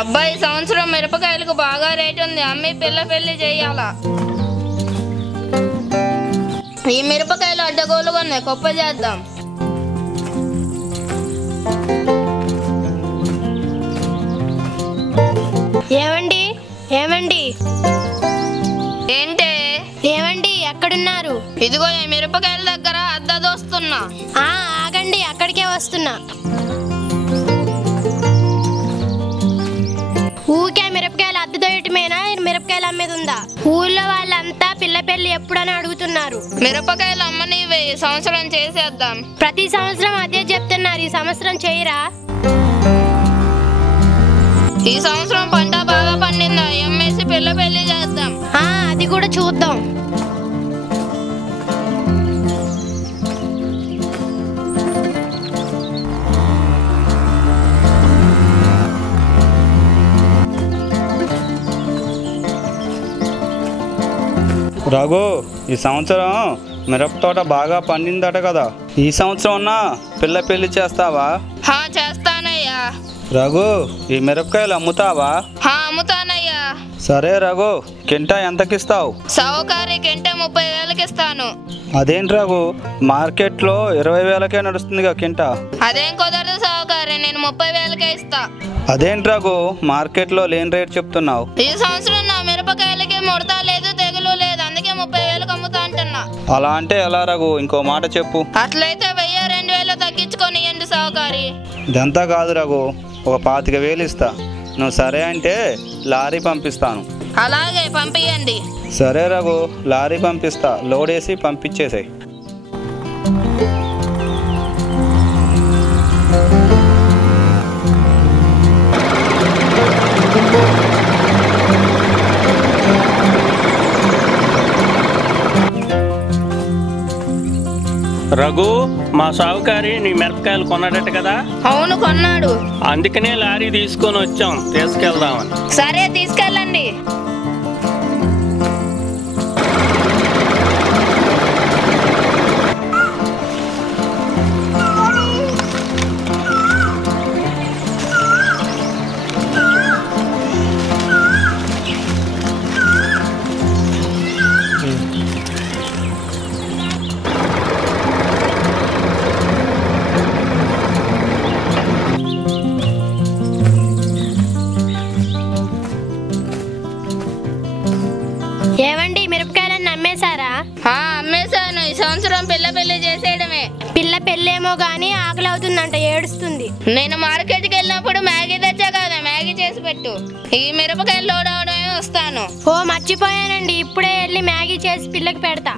అబ్బాయి సంవత్సరం మిరపకాయలకు బాగా రేట్ ఉంది, అమ్మి పిల్ల పెళ్లి చేయాలా? ఈ మిరపకాయలు అడ్డగోలుగా ఉన్నాయి, గొప్ప చేద్దాం. ఏమండి ఏమండి ఏంటే? ఏమండి ఎక్కడున్నారు? ఇదిగో ఈ మిరపకాయల దగ్గర అద్దె దోస్తున్నా. ఆగండి, అక్కడికే వస్తున్నా. ఊకే మిరపకాయలు అద్దె దొయ్యటమేనా? మిరపకాయలు అమ్మేది ఉందా? ఊళ్ళో వాళ్ళంతా పిల్ల పెళ్లి ఎప్పుడని అడుగుతున్నారు. మిరపకాయలు అమ్మనివే, సంవత్సరం చేసేద్దాం. ప్రతి సంవత్సరం అదే చెప్తున్నారు, ఈ సంవత్సరం చేయరా? ఈ సంవత్సరం పంట బాగా పండిందా? అమ్మేసి పిల్ల పెళ్లి చేద్దాం. అది కూడా చూద్దాం. రఘు, ఈ సంవత్సరం మిరప తోట బాగా పండిందట కదా, ఈ సంవత్సరం ఉన్న పిల్ల పెళ్లి చేస్తావా? చేస్తానయ్యా. రఘు, ఈ మిరపకాయలు అమ్ముతావా? అమ్ముతానయ్యా. సరే రఘు, కింటా ఎంతకిస్తావు? సౌకారి కింటా 30,000కి ఇస్తాను. అదేంటి రఘు, మార్కెట్లో 20,000కే నడుస్తుందిగా కింటా? అదేం కుదరదు సౌకారి, నేను 30,000కే ఇస్తా. అదేంటి రఘు, మార్కెట్లో లేని రేట్ చెప్తున్నావు? ఈ సంవత్సరం నా మిరపకాయలకి ముడత లేదు, తెగులు లేదు, అందుకే 30,000కి అమ్ముతా అంటున్నా. అలా అంటే ఎలా రఘు, ఇంకో మాట చెప్పు. అట్లయితే 1000-2000 తగ్గించుకొని ఇవ్వండి సౌకారి. ఇదంతా కాదు రఘు, ఒక 25,000 ఇస్తా. నువ్వు సరే అంటే లారీ పంపిస్తాను. అలాగే పంపియండి. సరే రఘు, లారీ పంపిస్తా, లోడ్ వేసి పంపించేసాయి. రఘు, మా సావుకారి నీ మిరపకాయలు కొన్నాడట కదా? అవును, కొన్నాడు. అందుకనే లారీ తీసుకొని వచ్చాం, తీసుకెళ్దామని. సరే తీసుకెళ్ళండి. ఏమండి, మిరపకాయలన్నీ అమ్మేశారా? అమ్మేశాను. ఈ సంవత్సరం పిల్ల పెళ్లి చేసేయడమే. పిల్ల పెళ్ళేమో గానీ ఆకలి అవుతుందంట, ఏడుస్తుంది. నేను మార్కెట్కి వెళ్ళినప్పుడు మ్యాగీ తెచ్చా కదా, మ్యాగీ చేసి పెట్టు. ఈ మిరపకాయలు లోడ్ అవడమే వస్తాను. మర్చిపోయానండి, ఇప్పుడే వెళ్ళి మ్యాగీ చేసి పిల్లకి పెడతా.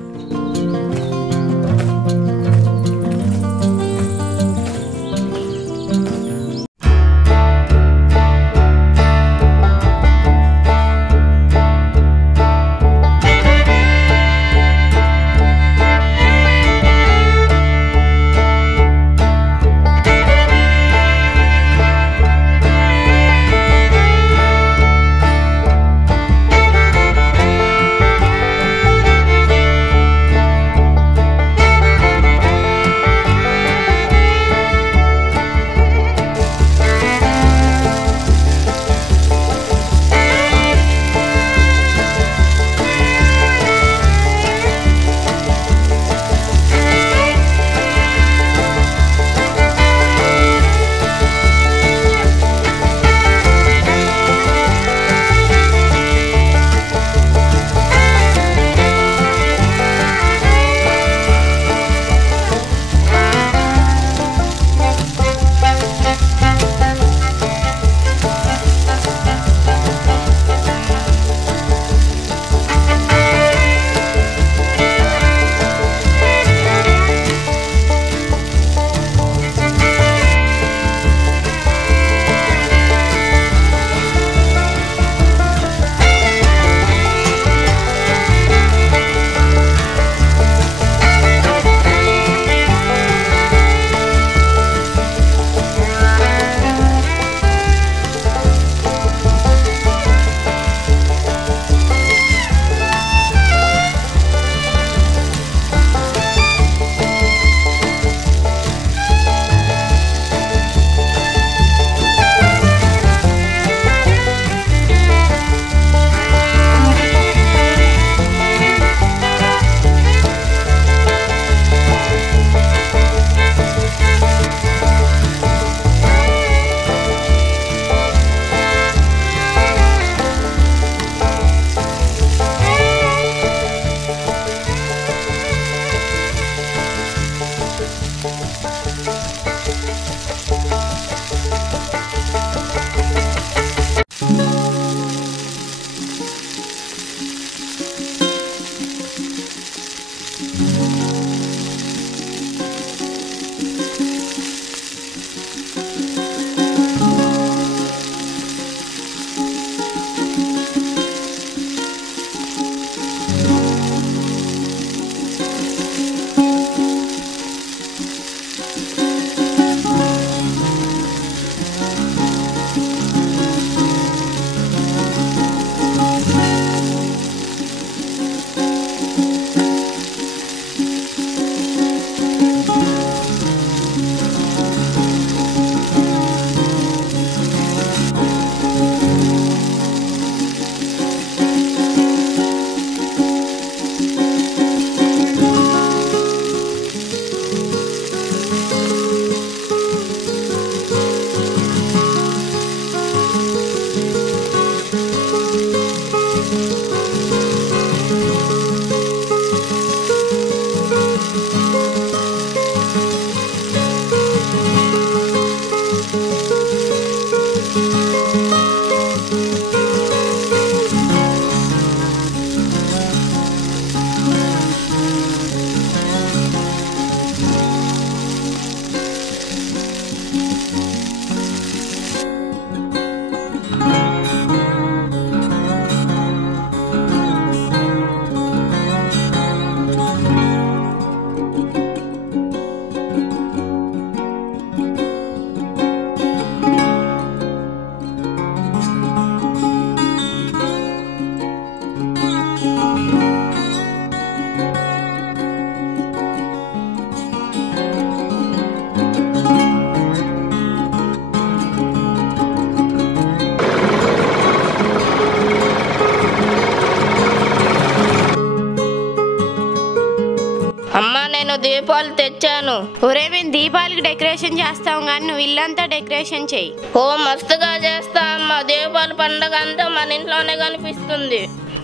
తెచ్చాను. ఒరే మేము దీపాలకి డెకరేషన్ చేస్తాం కానీ నువ్వు ఇల్లంతా డెకరేషన్ చెయ్యి. ఓ మస్తుగా చేస్తా అమ్మ. దీపావళి పండగ అంతా మన ఇంట్లోనే కనిపిస్తుంది.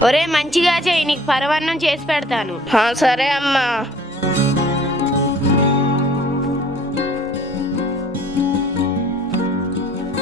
ఒరే మంచిగా చెయ్యి, నీకు పరవన్నం చేసి పెడతాను. సరే అమ్మా.